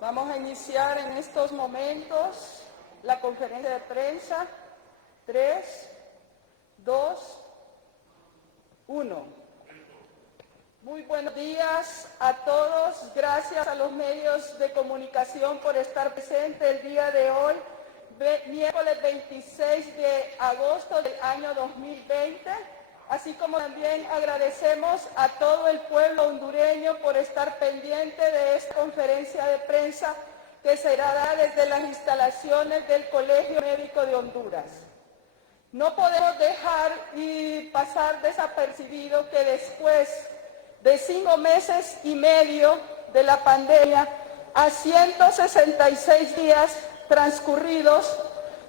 Vamos a iniciar en estos momentos la conferencia de prensa. 3, 2, 1. Muy buenos días a todos. Gracias a los medios de comunicación por estar presentes el día de hoy, miércoles 26 de agosto del año 2020. Así como también agradecemos a todo el pueblo hondureño por estar pendiente de esta conferencia de prensa que se hará desde las instalaciones del Colegio Médico de Honduras. No podemos dejar y pasar desapercibido que después de 5 meses y medio de la pandemia, a 166 días transcurridos,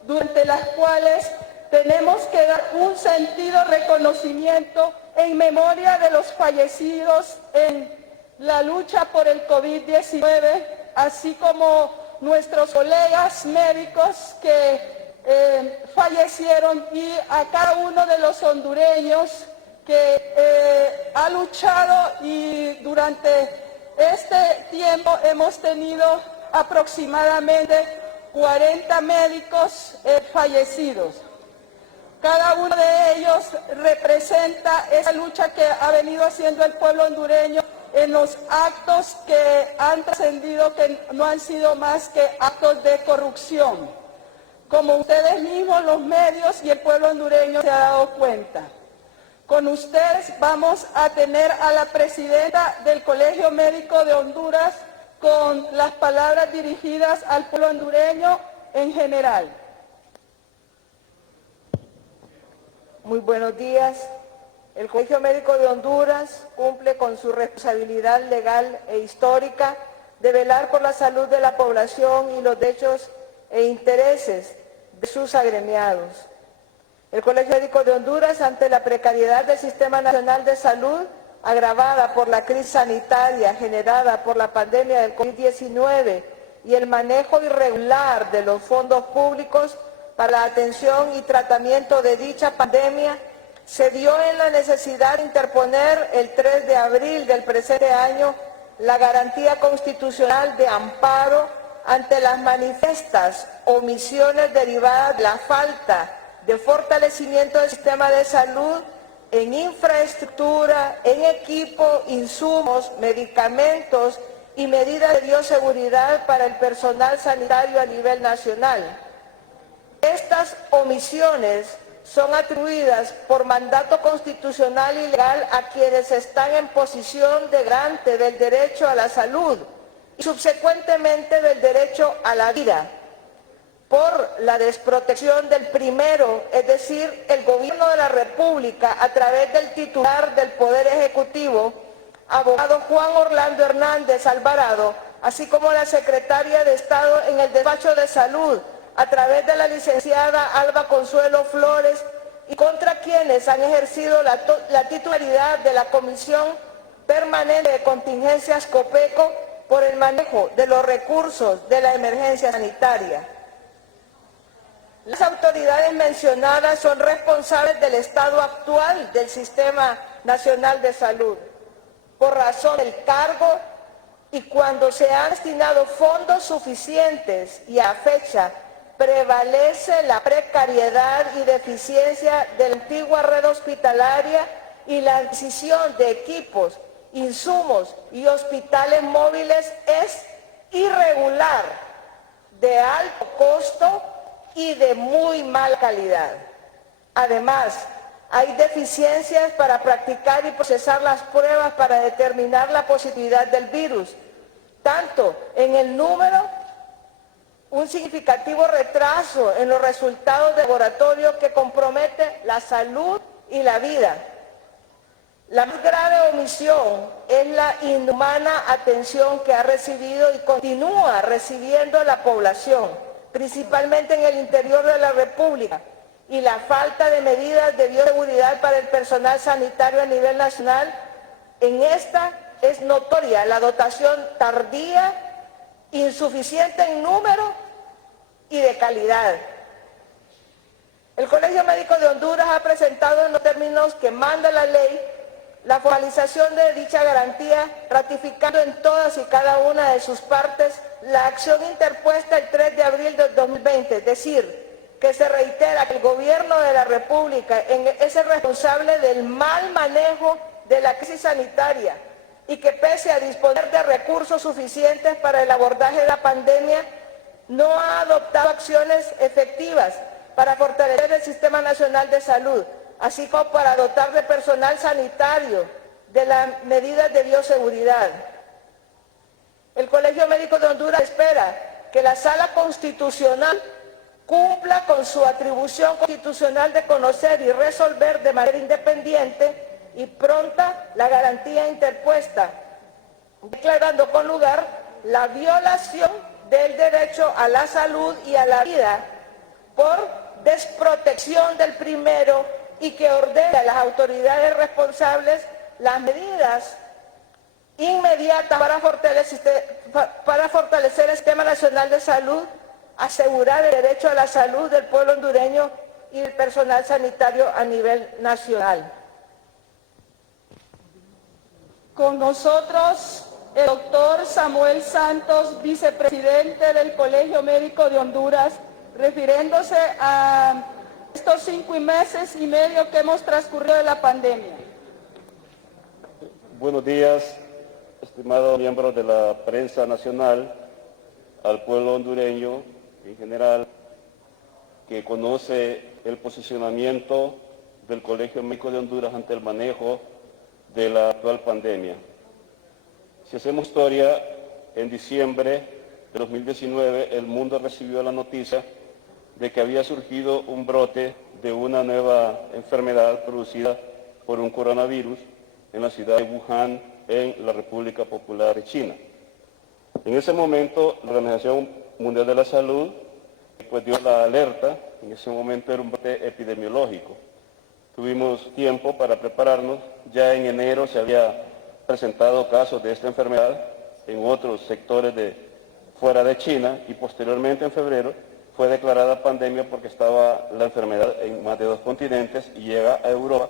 durante las cuales tenemos que dar un sentido reconocimiento en memoria de los fallecidos en la lucha por el COVID-19, así como nuestros colegas médicos que fallecieron, y a cada uno de los hondureños que ha luchado, y durante este tiempo hemos tenido aproximadamente 40 médicos fallecidos. Cada uno de ellos representa esa lucha que ha venido haciendo el pueblo hondureño en los actos que han trascendido, que no han sido más que actos de corrupción, como ustedes mismos, los medios y el pueblo hondureño se ha dado cuenta. Con ustedes vamos a tener a la presidenta del Colegio Médico de Honduras con las palabras dirigidas al pueblo hondureño en general. Muy buenos días. El Colegio Médico de Honduras cumple con su responsabilidad legal e histórica de velar por la salud de la población y los derechos e intereses de sus agremiados. El Colegio Médico de Honduras, ante la precariedad del Sistema Nacional de Salud, agravada por la crisis sanitaria generada por la pandemia del COVID-19 y el manejo irregular de los fondos públicos para la atención y tratamiento de dicha pandemia, se dio en la necesidad de interponer el 3 de abril del presente año la garantía constitucional de amparo ante las manifiestas omisiones derivadas de la falta de fortalecimiento del sistema de salud en infraestructura, en equipo, insumos, medicamentos y medidas de bioseguridad para el personal sanitario a nivel nacional. Estas omisiones son atribuidas por mandato constitucional y legal a quienes están en posición de garante del derecho a la salud y subsecuentemente del derecho a la vida, por la desprotección del primero, es decir, el Gobierno de la República, a través del titular del Poder Ejecutivo, abogado Juan Orlando Hernández Alvarado, así como la Secretaria de Estado en el Despacho de Salud, a través de la licenciada Alba Consuelo Flores, y contra quienes han ejercido la titularidad de la Comisión Permanente de Contingencias COPECO por el manejo de los recursos de la emergencia sanitaria. Las autoridades mencionadas son responsables del estado actual del Sistema Nacional de Salud, por razón del cargo y cuando se han destinado fondos suficientes, y a fecha prevalece la precariedad y deficiencia de la antigua red hospitalaria y la adquisición de equipos, insumos y hospitales móviles es irregular, de alto costo y de muy mala calidad. Además, hay deficiencias para practicar y procesar las pruebas para determinar la positividad del virus, tanto en el número, un significativo retraso en los resultados de laboratorio que compromete la salud y la vida. La más grave omisión es la inhumana atención que ha recibido y continúa recibiendo la población, principalmente en el interior de la República, y la falta de medidas de bioseguridad para el personal sanitario a nivel nacional. En esta es notoria la dotación tardía, insuficiente en número y de calidad. El Colegio Médico de Honduras ha presentado en los términos que manda la ley la formalización de dicha garantía, ratificando en todas y cada una de sus partes la acción interpuesta el 3 de abril del 2020, es decir, que se reitera que el Gobierno de la República es el responsable del mal manejo de la crisis sanitaria y que pese a disponer de recursos suficientes para el abordaje de la pandemia, no ha adoptado acciones efectivas para fortalecer el Sistema Nacional de Salud, así como para dotar de personal sanitario de las medidas de bioseguridad. El Colegio Médico de Honduras espera que la Sala Constitucional cumpla con su atribución constitucional de conocer y resolver de manera independiente y pronta la garantía interpuesta, declarando con lugar la violación del derecho a la salud y a la vida por desprotección del primero y que ordena a las autoridades responsables las medidas inmediatas para fortalecer el Sistema Nacional de Salud, asegurar el derecho a la salud del pueblo hondureño y el personal sanitario a nivel nacional. Con nosotros el doctor Samuel Santos, vicepresidente del Colegio Médico de Honduras, refiriéndose a estos 5 meses y medio que hemos transcurrido de la pandemia. Buenos días, estimados miembros de la prensa nacional, al pueblo hondureño en general, que conoce el posicionamiento del Colegio Médico de Honduras ante el manejo de la actual pandemia. Si hacemos historia, en diciembre de 2019 el mundo recibió la noticia de que había surgido un brote de una nueva enfermedad producida por un coronavirus en la ciudad de Wuhan, en la República Popular de China. En ese momento, la Organización Mundial de la Salud pues dio la alerta. En ese momento era un brote epidemiológico. Tuvimos tiempo para prepararnos. Ya en enero se había presentado casos de esta enfermedad en otros sectores de fuera de China y posteriormente en febrero fue declarada pandemia porque estaba la enfermedad en más de 2 continentes y llega a Europa,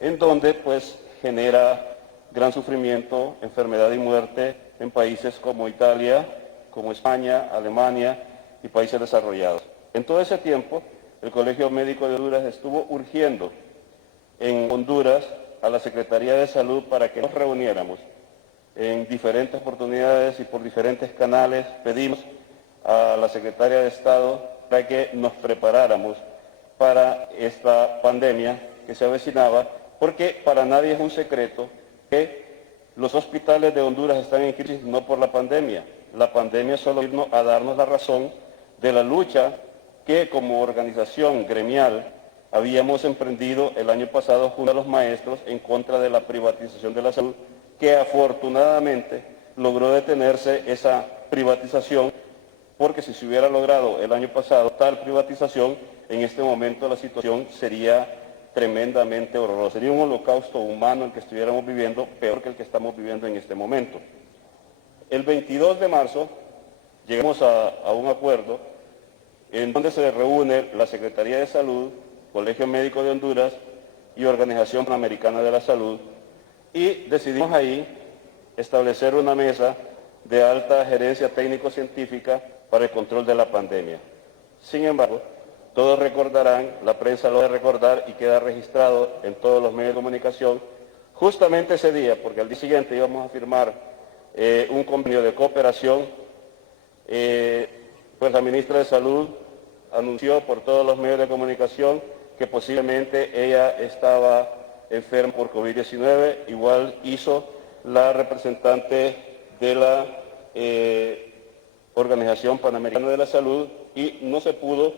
en donde pues genera gran sufrimiento, enfermedad y muerte en países como Italia, como España, Alemania y países desarrollados. En todo ese tiempo, el Colegio Médico de Honduras estuvo urgiendo en Honduras a la Secretaría de Salud para que nos reuniéramos. En diferentes oportunidades y por diferentes canales pedimos a la Secretaria de Estado para que nos preparáramos para esta pandemia que se avecinaba, porque para nadie es un secreto que los hospitales de Honduras están en crisis no por la pandemia. La pandemia solo vino a darnos la razón de la lucha que como organización gremial habíamos emprendido el año pasado junto a los maestros en contra de la privatización de la salud, que afortunadamente logró detenerse esa privatización, porque si se hubiera logrado el año pasado tal privatización, en este momento la situación sería tremendamente horrorosa. Sería un holocausto humano el que estuviéramos viviendo, peor que el que estamos viviendo en este momento. El 22 de marzo llegamos a un acuerdo en donde se reúne la Secretaría de Salud, Colegio Médico de Honduras y Organización Panamericana de la Salud, y decidimos ahí establecer una mesa de alta gerencia técnico-científica para el control de la pandemia. Sin embargo, todos recordarán, la prensa lo debe recordar y queda registrado en todos los medios de comunicación, justamente ese día, porque al día siguiente íbamos a firmar un convenio de cooperación, pues la ministra de Salud anunció por todos los medios de comunicación que posiblemente ella estaba enferma por COVID-19, igual hizo la representante de la Organización Panamericana de la Salud y no se pudo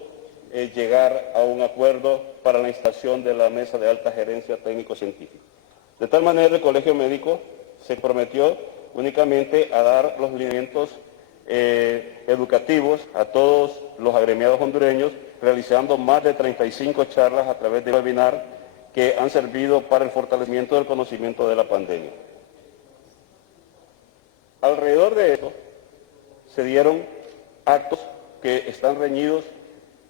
llegar a un acuerdo para la instalación de la mesa de alta gerencia técnico-científica. De tal manera el Colegio Médico se comprometió únicamente a dar los lineamientos educativos a todos los agremiados hondureños, realizando más de 35 charlas a través de webinar que han servido para el fortalecimiento del conocimiento de la pandemia. Alrededor de esto se dieron actos que están reñidos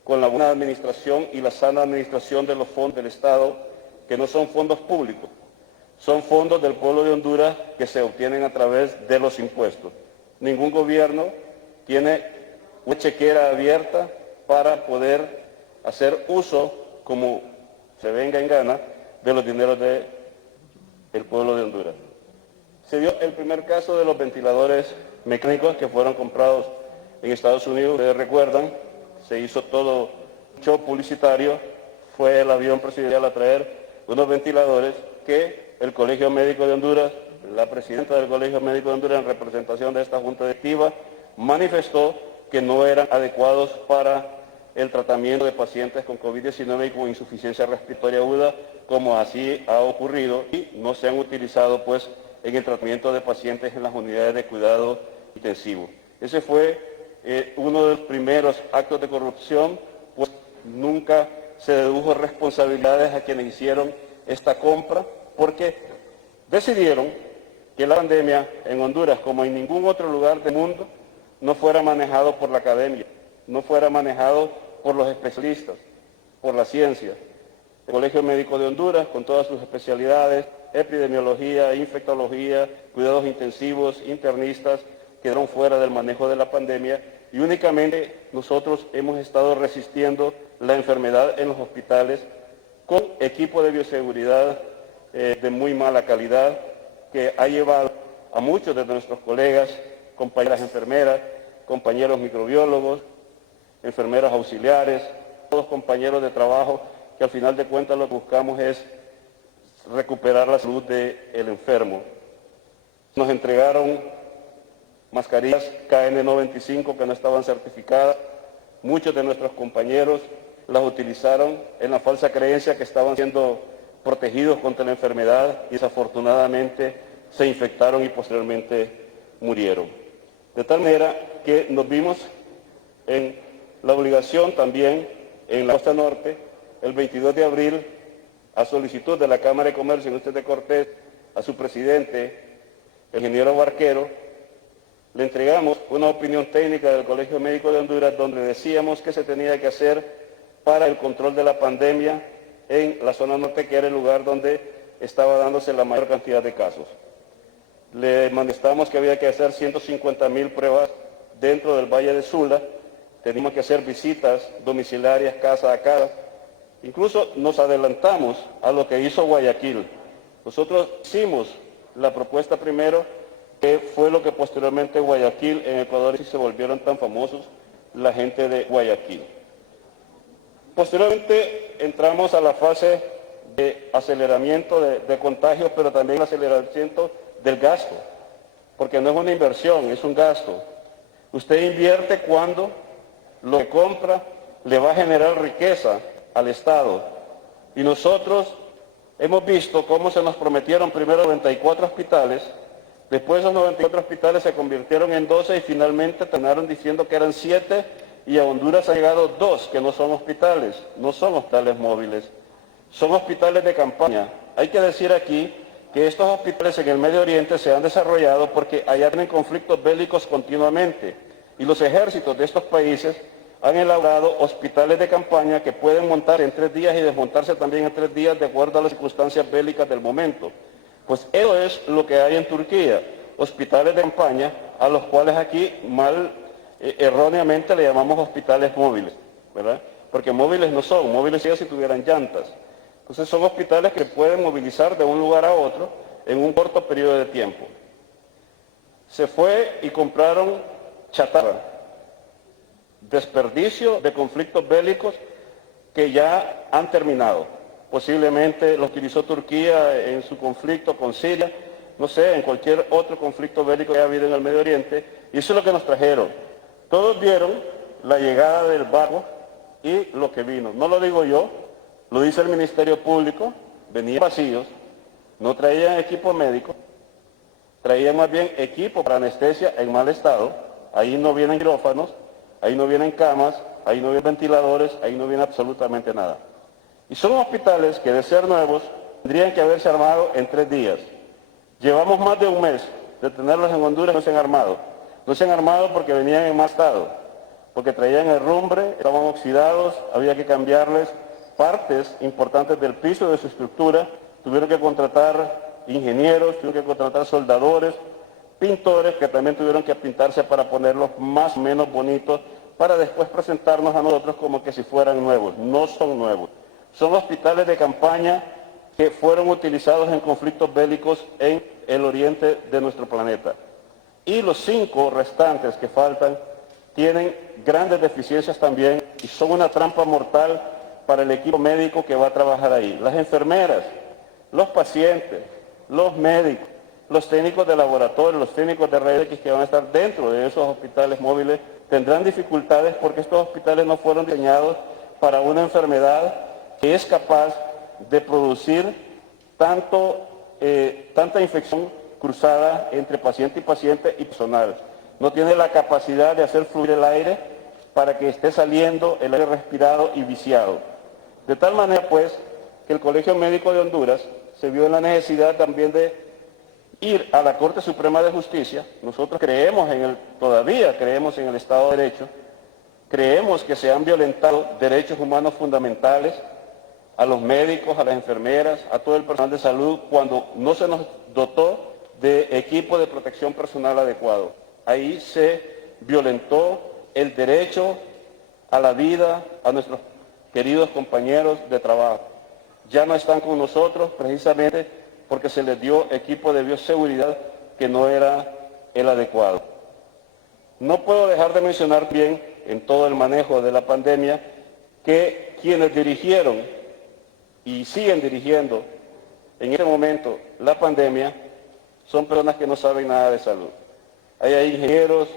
con la buena administración y la sana administración de los fondos del Estado, que no son fondos públicos, son fondos del pueblo de Honduras que se obtienen a través de los impuestos. Ningún gobierno tiene una chequera abierta para poder hacer uso, como se venga en gana, de los dineros del pueblo de Honduras. Se dio el primer caso de los ventiladores mecánicos que fueron comprados en Estados Unidos. Ustedes recuerdan, se hizo todo un show publicitario, fue el avión presidencial a traer unos ventiladores que el Colegio Médico de Honduras, la presidenta del Colegio Médico de Honduras en representación de esta junta directiva, manifestó que no eran adecuados para el tratamiento de pacientes con COVID-19 y con insuficiencia respiratoria aguda, como así ha ocurrido, y no se han utilizado pues en el tratamiento de pacientes en las unidades de cuidado intensivo. Ese fue uno de los primeros actos de corrupción, pues nunca se dedujo responsabilidades a quienes hicieron esta compra, porque decidieron que la pandemia en Honduras, como en ningún otro lugar del mundo, no fuera manejado por la academia, no fuera manejado por los especialistas, por la ciencia. El Colegio Médico de Honduras, con todas sus especialidades, epidemiología, infectología, cuidados intensivos, internistas, quedaron fuera del manejo de la pandemia y únicamente nosotros hemos estado resistiendo la enfermedad en los hospitales con equipo de bioseguridad de muy mala calidad que ha llevado a muchos de nuestros colegas, compañeras enfermeras, compañeros microbiólogos, enfermeras auxiliares, todos compañeros de trabajo que al final de cuentas lo que buscamos es recuperar la salud del enfermo. Nos entregaron mascarillas KN95 que no estaban certificadas. Muchos de nuestros compañeros las utilizaron en la falsa creencia que estaban siendo protegidos contra la enfermedad y desafortunadamente se infectaron y posteriormente murieron. De tal manera que nos vimos en la obligación también en la costa norte, el 22 de abril, a solicitud de la Cámara de Comercio en Industrias de Cortés, a su presidente, el ingeniero Barquero, le entregamos una opinión técnica del Colegio Médico de Honduras donde decíamos que se tenía que hacer para el control de la pandemia en la zona norte, que era el lugar donde estaba dándose la mayor cantidad de casos. Le manifestamos que había que hacer 150,000 pruebas dentro del Valle de Sula, teníamos que hacer visitas domiciliarias casa a casa. Incluso nos adelantamos a lo que hizo Guayaquil. Nosotros hicimos la propuesta primero, que fue lo que posteriormente Guayaquil en Ecuador y se volvieron tan famosos la gente de Guayaquil. Posteriormente entramos a la fase de aceleramiento de contagios, pero también aceleramiento del gasto, porque no es una inversión, es un gasto. Usted invierte cuando lo que compra le va a generar riqueza al Estado. Y nosotros hemos visto cómo se nos prometieron primero 94 hospitales, después esos 94 hospitales se convirtieron en 12 y finalmente terminaron diciendo que eran 7 y a Honduras ha llegado 2 que no son hospitales, no son hospitales móviles, son hospitales de campaña. Hay que decir aquí que estos hospitales en el Medio Oriente se han desarrollado porque allá tienen conflictos bélicos continuamente y los ejércitos de estos países han elaborado hospitales de campaña que pueden montar en 3 días y desmontarse también en 3 días de acuerdo a las circunstancias bélicas del momento. Pues eso es lo que hay en Turquía, hospitales de campaña a los cuales aquí erróneamente le llamamos hospitales móviles, ¿verdad? Porque móviles no son, móviles serían si tuvieran llantas. Entonces son hospitales que pueden movilizar de un lugar a otro en un corto periodo de tiempo. Se fue y compraron chatarra, desperdicio de conflictos bélicos que ya han terminado. Posiblemente lo utilizó Turquía en su conflicto con Siria, no sé, en cualquier otro conflicto bélico que haya habido en el Medio Oriente, y eso es lo que nos trajeron. Todos vieron la llegada del barco y lo que vino. No lo digo yo, lo dice el Ministerio Público, venían vacíos, no traían equipo médico, traían más bien equipo para anestesia en mal estado, ahí no vienen quirófanos, ahí no vienen camas, ahí no vienen ventiladores, ahí no viene absolutamente nada. Y son hospitales que de ser nuevos tendrían que haberse armado en 3 días. Llevamos más de un mes de tenerlos en Honduras y no se han armado. No se han armado porque venían en mal estado, porque traían herrumbre, estaban oxidados, había que cambiarles partes importantes del piso de su estructura, tuvieron que contratar ingenieros, tuvieron que contratar soldadores, pintores que también tuvieron que pintarse para ponerlos más o menos bonitos para después presentarnos a nosotros como que si fueran nuevos. No son nuevos. Son hospitales de campaña que fueron utilizados en conflictos bélicos en el oriente de nuestro planeta. Y los 5 restantes que faltan tienen grandes deficiencias también y son una trampa mortal para el equipo médico que va a trabajar ahí. Las enfermeras, los pacientes, los médicos, los técnicos de laboratorio, los técnicos de rayos X que van a estar dentro de esos hospitales móviles tendrán dificultades porque estos hospitales no fueron diseñados para una enfermedad que es capaz de producir tanta infección cruzada entre paciente y paciente y personal. No tiene la capacidad de hacer fluir el aire para que esté saliendo el aire respirado y viciado. De tal manera, pues, que el Colegio Médico de Honduras se vio en la necesidad también de ir a la Corte Suprema de Justicia. Nosotros todavía creemos en el Estado de Derecho, creemos que se han violentado derechos humanos fundamentales a los médicos, a las enfermeras, a todo el personal de salud, cuando no se nos dotó de equipo de protección personal adecuado. Ahí se violentó el derecho a la vida a nuestros queridos compañeros de trabajo. Ya no están con nosotros precisamente porque se les dio equipo de bioseguridad que no era el adecuado. No puedo dejar de mencionar bien en todo el manejo de la pandemia que quienes dirigieron y siguen dirigiendo en este momento la pandemia son personas que no saben nada de salud. Ahí hay ingenieros,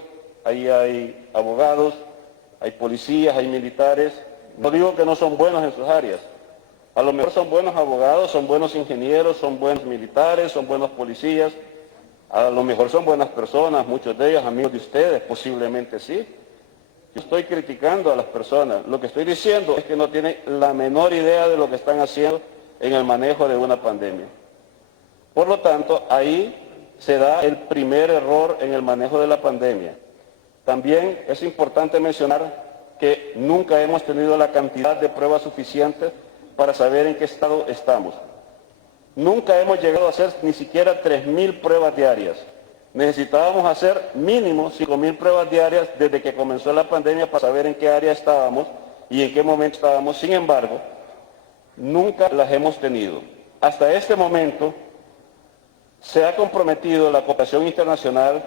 ahí hay abogados, hay policías, hay militares. No digo que no son buenos en sus áreas. A lo mejor son buenos abogados, son buenos ingenieros, son buenos militares, son buenos policías. A lo mejor son buenas personas, muchos de ellos amigos de ustedes, posiblemente sí. Yo estoy criticando a las personas. Lo que estoy diciendo es que no tienen la menor idea de lo que están haciendo en el manejo de una pandemia. Por lo tanto, ahí se da el primer error en el manejo de la pandemia. También es importante mencionar que nunca hemos tenido la cantidad de pruebas suficientes para saber en qué estado estamos. Nunca hemos llegado a hacer ni siquiera 3.000 pruebas diarias. Necesitábamos hacer mínimo 5.000 pruebas diarias desde que comenzó la pandemia para saber en qué área estábamos y en qué momento estábamos. Sin embargo, nunca las hemos tenido. Hasta este momento se ha comprometido la cooperación internacional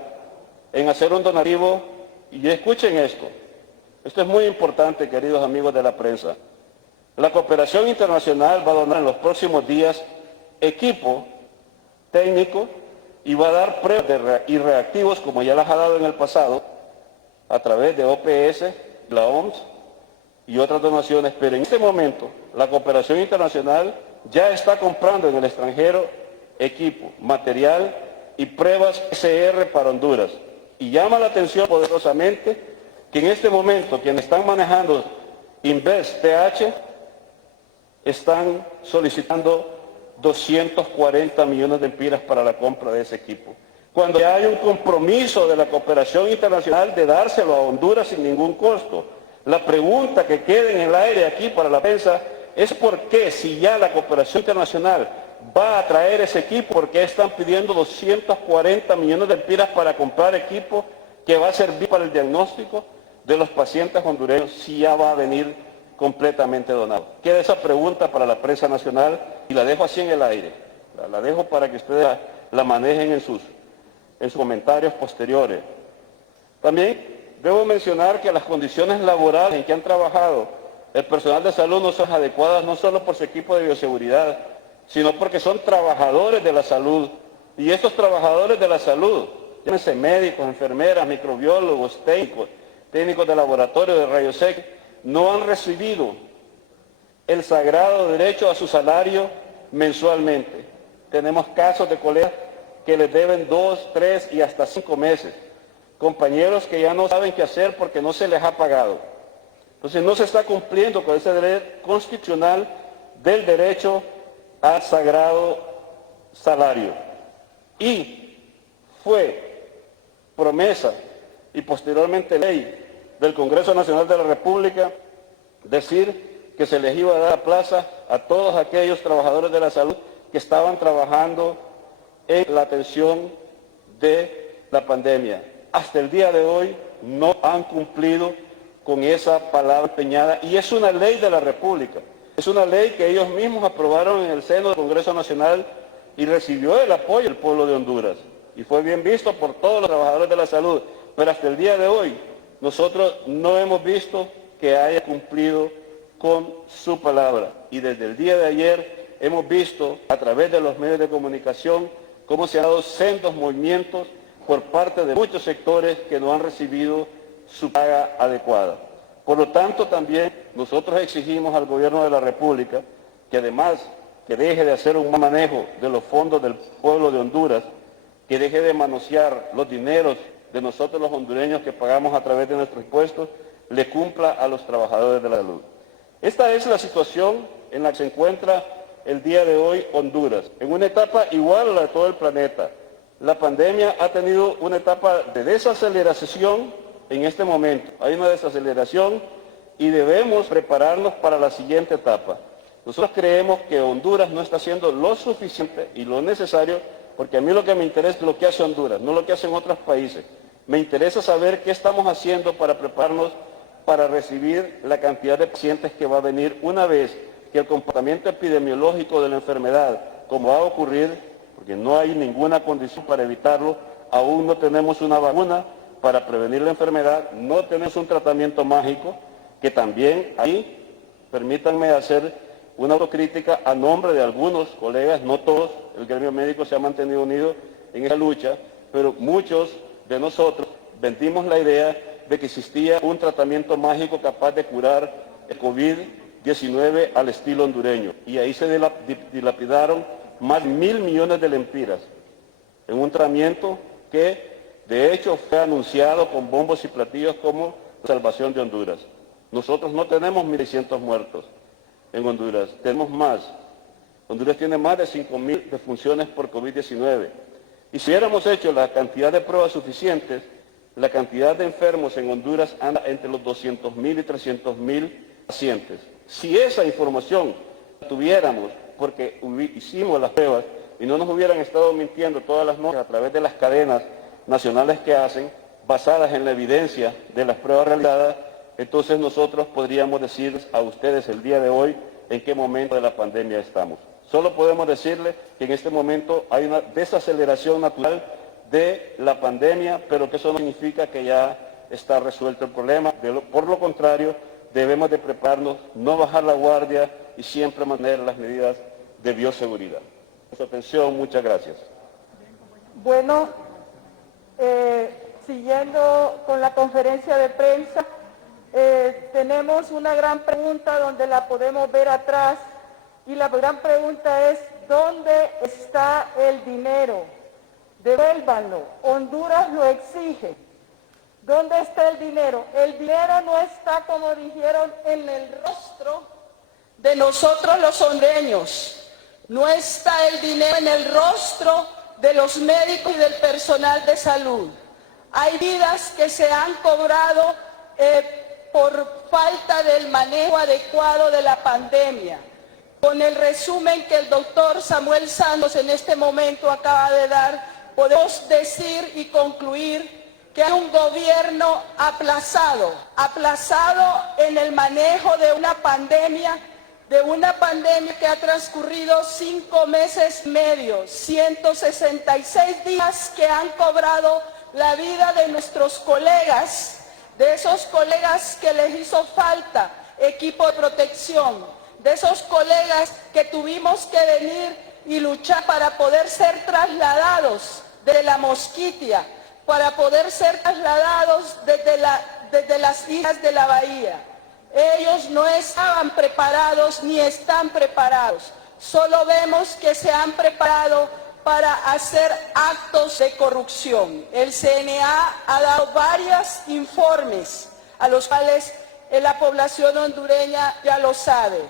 en hacer un donativo, y escuchen esto es muy importante, queridos amigos de la prensa. La cooperación internacional va a donar en los próximos días equipo técnico y va a dar pruebas y reactivos como ya las ha dado en el pasado a través de OPS, la OMS y otras donaciones, pero en este momento la cooperación internacional ya está comprando en el extranjero equipo, material y pruebas PCR para Honduras. Y llama la atención poderosamente que en este momento quienes están manejando Invest TH están solicitando 240 millones de empiras para la compra de ese equipo. Cuando ya hay un compromiso de la cooperación internacional de dárselo a Honduras sin ningún costo. La pregunta que queda en el aire aquí para la prensa es por qué, si ya la cooperación internacional va a traer ese equipo, ¿por qué están pidiendo 240 millones de empiras para comprar equipo que va a servir para el diagnóstico de los pacientes hondureños si ya va a venir completamente donado? Queda esa pregunta para la prensa nacional y la dejo así en el aire. La dejo para que ustedes la manejen en sus comentarios posteriores. También debo mencionar que las condiciones laborales en que han trabajado el personal de salud no son adecuadas, no solo por su equipo de bioseguridad, sino porque son trabajadores de la salud. Y estos trabajadores de la salud, llámense médicos, enfermeras, microbiólogos, técnicos de laboratorio, de rayos X, no han recibido el sagrado derecho a su salario mensualmente. Tenemos casos de colegas que les deben 2, 3 y hasta 5 meses. Compañeros que ya no saben qué hacer porque no se les ha pagado. Entonces no se está cumpliendo con ese derecho constitucional del derecho al sagrado salario. Y fue promesa y posteriormente ley del Congreso Nacional de la República decir que se les iba a dar plaza a todos aquellos trabajadores de la salud que estaban trabajando en la atención de la pandemia. Hasta el día de hoy no han cumplido con esa palabra empeñada y es una ley de la República. Es una ley que ellos mismos aprobaron en el seno del Congreso Nacional y recibió el apoyo del pueblo de Honduras y fue bien visto por todos los trabajadores de la salud. Pero hasta el día de hoy nosotros no hemos visto que haya cumplido con su palabra. Y desde el día de ayer hemos visto a través de los medios de comunicación cómo se han dado sendos movimientos por parte de muchos sectores que no han recibido su paga adecuada. Por lo tanto, también nosotros exigimos al gobierno de la República que además que deje de hacer un mal manejo de los fondos del pueblo de Honduras, que deje de manosear los dineros de nosotros los hondureños que pagamos a través de nuestros impuestos, le cumpla a los trabajadores de la salud. Esta es la situación en la que se encuentra el día de hoy Honduras, en una etapa igual a la de todo el planeta. La pandemia ha tenido una etapa de desaceleración en este momento. Hay una desaceleración y debemos prepararnos para la siguiente etapa. Nosotros creemos que Honduras no está haciendo lo suficiente y lo necesario, porque a mí lo que me interesa es lo que hace Honduras, no lo que hacen otros países. Me interesa saber qué estamos haciendo para prepararnos para recibir la cantidad de pacientes que va a venir una vez que el comportamiento epidemiológico de la enfermedad, como va a ocurrir, porque no hay ninguna condición para evitarlo, aún no tenemos una vacuna para prevenir la enfermedad, no tenemos un tratamiento mágico, que también ahí, permítanme hacer una autocrítica a nombre de algunos colegas, no todos, el gremio médico se ha mantenido unido en esa lucha, pero muchos de nosotros vendimos la idea de que existía un tratamiento mágico capaz de curar el COVID-19 al estilo hondureño. Y ahí se dilapidaron más de 1.000 millones de lempiras en un tratamiento que de hecho fue anunciado con bombos y platillos como la salvación de Honduras. Nosotros no tenemos 1.600 muertos en Honduras, tenemos más. Honduras tiene más de 5.000 defunciones por COVID-19. Y si hubiéramos hecho la cantidad de pruebas suficientes, la cantidad de enfermos en Honduras anda entre los 200.000 y 300.000 pacientes. Si esa información la tuviéramos, porque hicimos las pruebas y no nos hubieran estado mintiendo todas las noches a través de las cadenas nacionales que hacen, basadas en la evidencia de las pruebas realizadas, entonces nosotros podríamos decirles a ustedes el día de hoy en qué momento de la pandemia estamos. Solo podemos decirles que en este momento hay una desaceleración natural de la pandemia, pero que eso no significa que ya está resuelto el problema. Por lo contrario, debemos de prepararnos, no bajar la guardia y siempre mantener las medidas de bioseguridad. Por su atención, muchas gracias. Bueno, siguiendo con la conferencia de prensa, tenemos una gran pregunta donde la podemos ver atrás y la gran pregunta es, ¿dónde está el dinero? Devuélvanlo, Honduras lo exige. ¿Dónde está el dinero? El dinero no está, como dijeron, en el rostro de nosotros los hondureños. No está el dinero en el rostro de los médicos y del personal de salud. Hay vidas que se han cobrado por falta del manejo adecuado de la pandemia. Con el resumen que el doctor Samuel Santos en este momento acaba de dar, podemos decir y concluir que hay un gobierno aplazado en el manejo de una pandemia que ha transcurrido 5 meses y medio, 166 días que han cobrado la vida de nuestros colegas, de esos colegas que les hizo falta equipo de protección, de esos colegas que tuvimos que venir y luchar para poder ser trasladados de la Mosquitia, para poder ser trasladados desde las islas de la bahía. Ellos no estaban preparados ni están preparados. Solo vemos que se han preparado para hacer actos de corrupción. El CNA ha dado varios informes a los cuales la población hondureña ya lo sabe.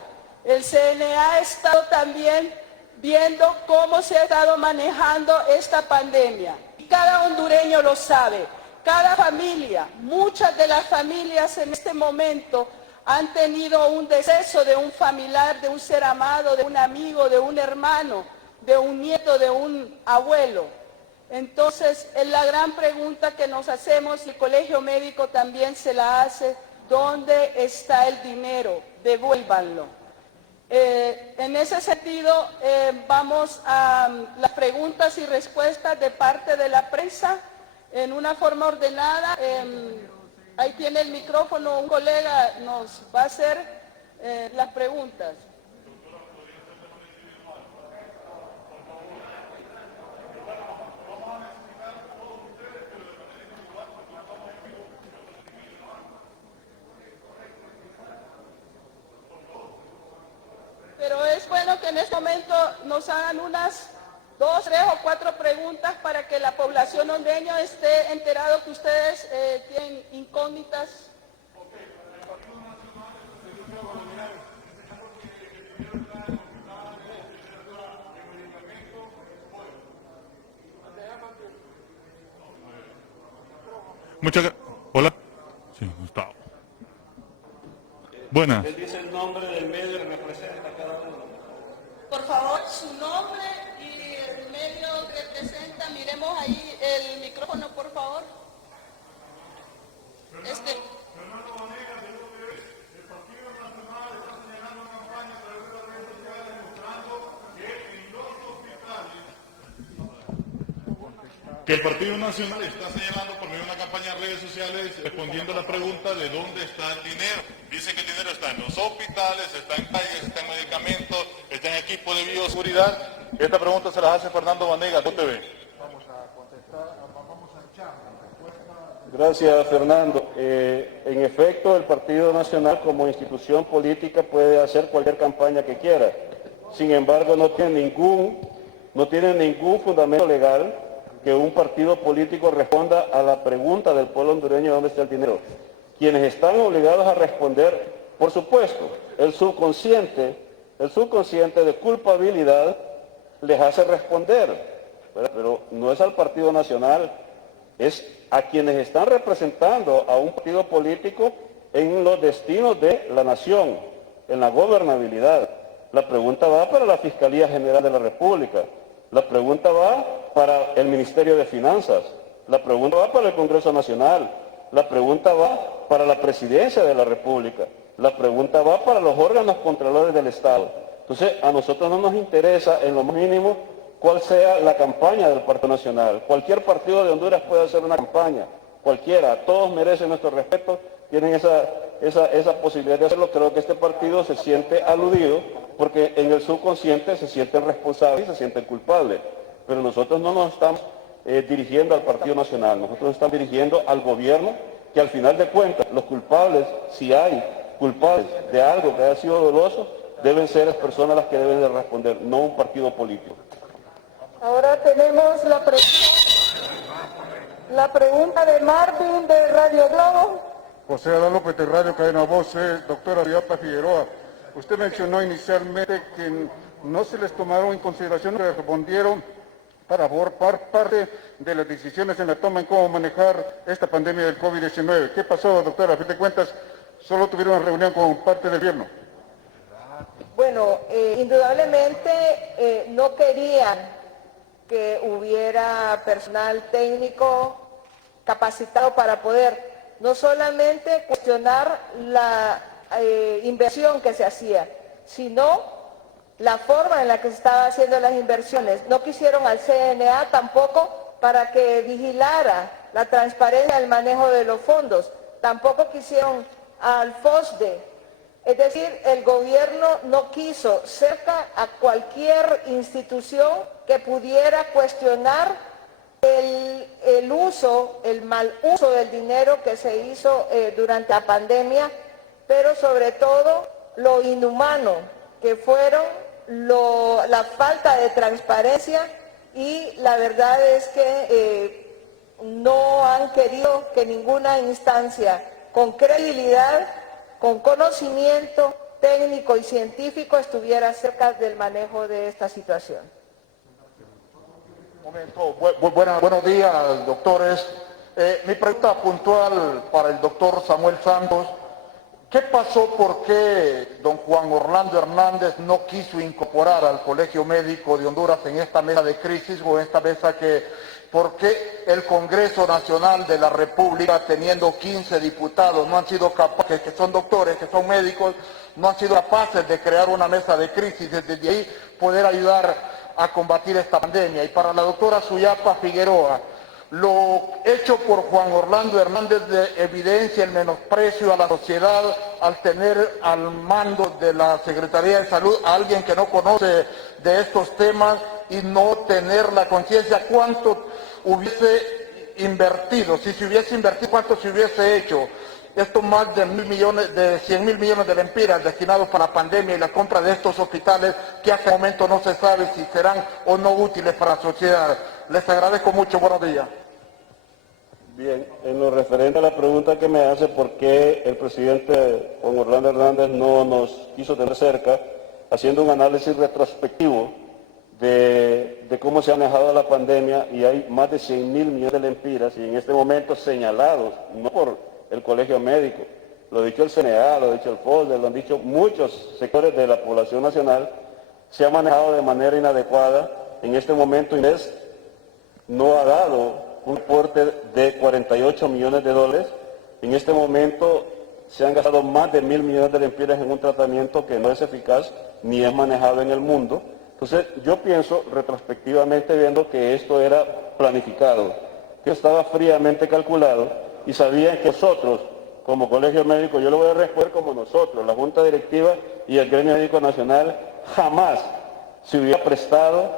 El CNA ha estado también viendo cómo se ha estado manejando esta pandemia. Y cada hondureño lo sabe, cada familia, muchas de las familias en este momento han tenido un deceso de un familiar, de un ser amado, de un amigo, de un hermano, de un nieto, de un abuelo. Entonces, es la gran pregunta que nos hacemos, y el Colegio Médico también se la hace: ¿dónde está el dinero? Devuélvanlo. En ese sentido, vamos a las preguntas y respuestas de parte de la prensa en una forma ordenada. Ahí tiene el micrófono, un colega nos va a hacer las preguntas. Pero es bueno que en este momento nos hagan unas 2, 3 o 4 preguntas para que la población hondureña esté enterado que ustedes tienen incógnitas. Muchas gracias. Hola. Sí, Gustavo. Buenas. Él dice el nombre del medio que representa cada uno. Por favor, su nombre y el medio que representa. Miremos ahí el micrófono, por favor. Que el Partido Nacional está señalando por medio de una campaña en redes sociales respondiendo a la pregunta de dónde está el dinero. Dice que el dinero está en los hospitales, está en calles, está en medicamentos, está en equipo de bioseguridad. Esta pregunta se la hace Fernando Vanegas, TV. Vamos a contestar, vamos a echar respuesta. Gracias, Fernando. En efecto, el Partido Nacional como institución política puede hacer cualquier campaña que quiera. Sin embargo, no tiene ningún fundamento legal que un partido político responda a la pregunta del pueblo hondureño: ¿dónde está el dinero? Quienes están obligados a responder, por supuesto, el subconsciente de culpabilidad les hace responder, ¿verdad? Pero no es al Partido Nacional, es a quienes están representando a un partido político en los destinos de la nación, en la gobernabilidad. La pregunta va para la Fiscalía General de la República, la pregunta va para el Ministerio de Finanzas, la pregunta va para el Congreso Nacional, la pregunta va para la Presidencia de la República, la pregunta va para los órganos controladores del Estado. Entonces, a nosotros no nos interesa en lo más mínimo cuál sea la campaña del Partido Nacional. Cualquier partido de Honduras puede hacer una campaña, cualquiera, todos merecen nuestro respeto, tienen esa posibilidad de hacerlo. Creo que este partido se siente aludido porque en el subconsciente se sienten responsables y se sienten culpables. Pero nosotros no nos estamos dirigiendo al Partido Nacional, nosotros nos estamos dirigiendo al gobierno, que al final de cuentas los culpables, si hay culpables de algo que haya sido doloso, deben ser las personas las que deben de responder, no un partido político. Ahora tenemos la pregunta de Marvin de Radio Globo. José Adán López de Radio Cadena Voz. Doctora Villapa Figueroa, usted mencionó inicialmente que no se les tomaron en consideración, que respondieron para formar parte de las decisiones en la toma en cómo manejar esta pandemia del COVID-19. ¿Qué pasó, doctora? A fin de cuentas, solo tuvieron una reunión con parte del gobierno. Bueno, indudablemente no querían que hubiera personal técnico capacitado para poder no solamente cuestionar la inversión que se hacía, sino la forma en la que se estaban haciendo las inversiones. No quisieron al CNA tampoco para que vigilara la transparencia del manejo de los fondos. Tampoco quisieron al FOSDE. Es decir, el gobierno no quiso cerca a cualquier institución que pudiera cuestionar el uso, el mal uso del dinero que se hizo durante la pandemia, pero sobre todo lo inhumano que fueron la falta de transparencia, y la verdad es que no han querido que ninguna instancia con credibilidad, con conocimiento técnico y científico estuviera cerca del manejo de esta situación. Un momento. Buenos días, doctores. Mi pregunta puntual para el doctor Samuel Santos. ¿Qué pasó? ¿Por qué don Juan Orlando Hernández no quiso incorporar al Colegio Médico de Honduras en esta mesa de crisis o en esta mesa por qué el Congreso Nacional de la República, teniendo 15 diputados, no han sido capaces, que son doctores, que son médicos, no han sido capaces de crear una mesa de crisis, desde ahí poder ayudar a combatir esta pandemia? Y para la doctora Suyapa Figueroa, lo hecho por Juan Orlando Hernández evidencia el menosprecio a la sociedad al tener al mando de la Secretaría de Salud a alguien que no conoce de estos temas y no tener la conciencia cuánto hubiese invertido, si se hubiese invertido, cuánto se hubiese hecho. Estos más de 100.000 millones de lempiras destinados para la pandemia y la compra de estos hospitales que hasta el momento no se sabe si serán o no útiles para la sociedad. Les agradezco mucho, buenos días. Bien, en lo referente a la pregunta que me hace, ¿por qué el presidente Juan Orlando Hernández no nos quiso tener cerca, haciendo un análisis retrospectivo de cómo se ha manejado la pandemia? Y hay más de 100.000 millones de lempiras y en este momento señalados, no por el Colegio Médico, lo ha dicho el CNA, lo ha dicho el FOSDE, lo han dicho muchos sectores de la población nacional, se ha manejado de manera inadecuada. En este momento Inés no ha dado un reporte de 48 millones de dólares. En este momento se han gastado más de 1.000 millones de lempiras en un tratamiento que no es eficaz ni es manejado en el mundo. Entonces yo pienso retrospectivamente, viendo que esto era planificado, que estaba fríamente calculado y sabían que nosotros como Colegio Médico, yo lo voy a responder como nosotros, la Junta Directiva y el Gremio Médico Nacional, jamás se hubiera prestado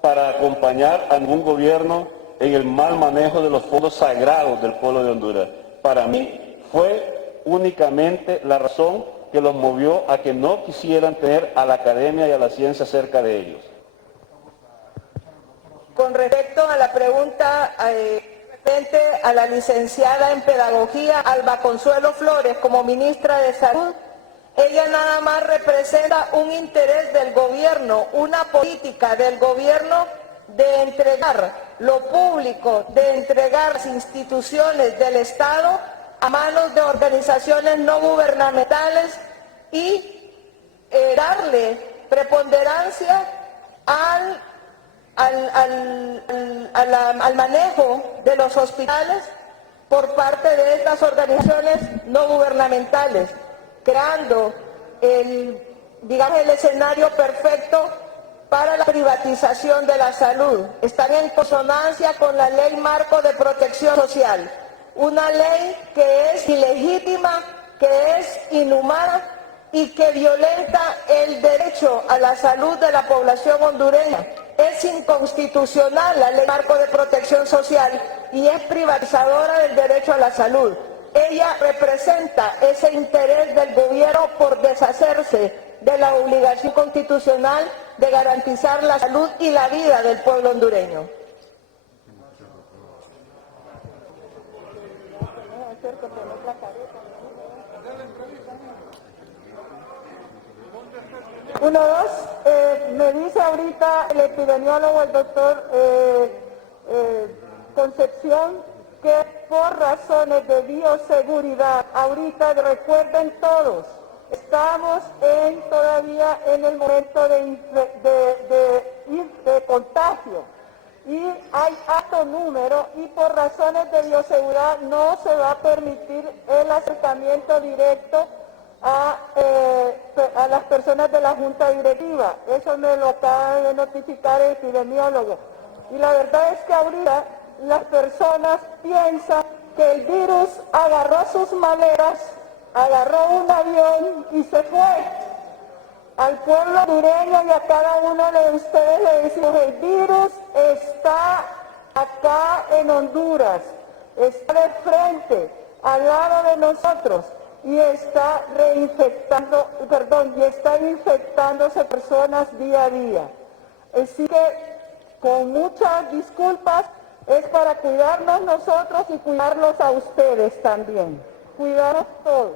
para acompañar a ningún gobierno en el mal manejo de los fondos sagrados del pueblo de Honduras. Para mí fue únicamente la razón que los movió a que no quisieran tener a la academia y a la ciencia cerca de ellos. Con respecto a la pregunta frente a la licenciada en Pedagogía Alba Consuelo Flores como ministra de Salud, ella nada más representa un interés del gobierno, una política del gobierno de entregar lo público, de entregar las instituciones del Estado a manos de organizaciones no gubernamentales y darle preponderancia al manejo de los hospitales por parte de estas organizaciones no gubernamentales, creando el escenario perfecto para la privatización de la salud. Están en consonancia con la Ley Marco de Protección Social, una ley que es ilegítima, que es inhumana y que violenta el derecho a la salud de la población hondureña. Es inconstitucional la Ley Marco de Protección Social y es privatizadora del derecho a la salud. Ella representa ese interés del gobierno por deshacerse de la obligación constitucional de garantizar la salud y la vida del pueblo hondureño. Uno, dos, me dice ahorita el epidemiólogo, el doctor Concepción, que por razones de bioseguridad, ahorita recuerden todos, estamos todavía en el momento de contagio y hay alto número y por razones de bioseguridad no se va a permitir el acercamiento directo a las personas de la Junta Directiva. Eso me lo acaba de notificar el epidemiólogo. Y la verdad es que ahorita las personas piensan que el virus agarró sus maletas, agarró un avión y se fue. Al pueblo hondureño y a cada uno de ustedes le decimos, el virus está acá en Honduras, está de frente, al lado de nosotros, y está infectándose personas día a día. Así que, con muchas disculpas, es para cuidarnos nosotros y cuidarlos a ustedes también. Cuidarnos todos.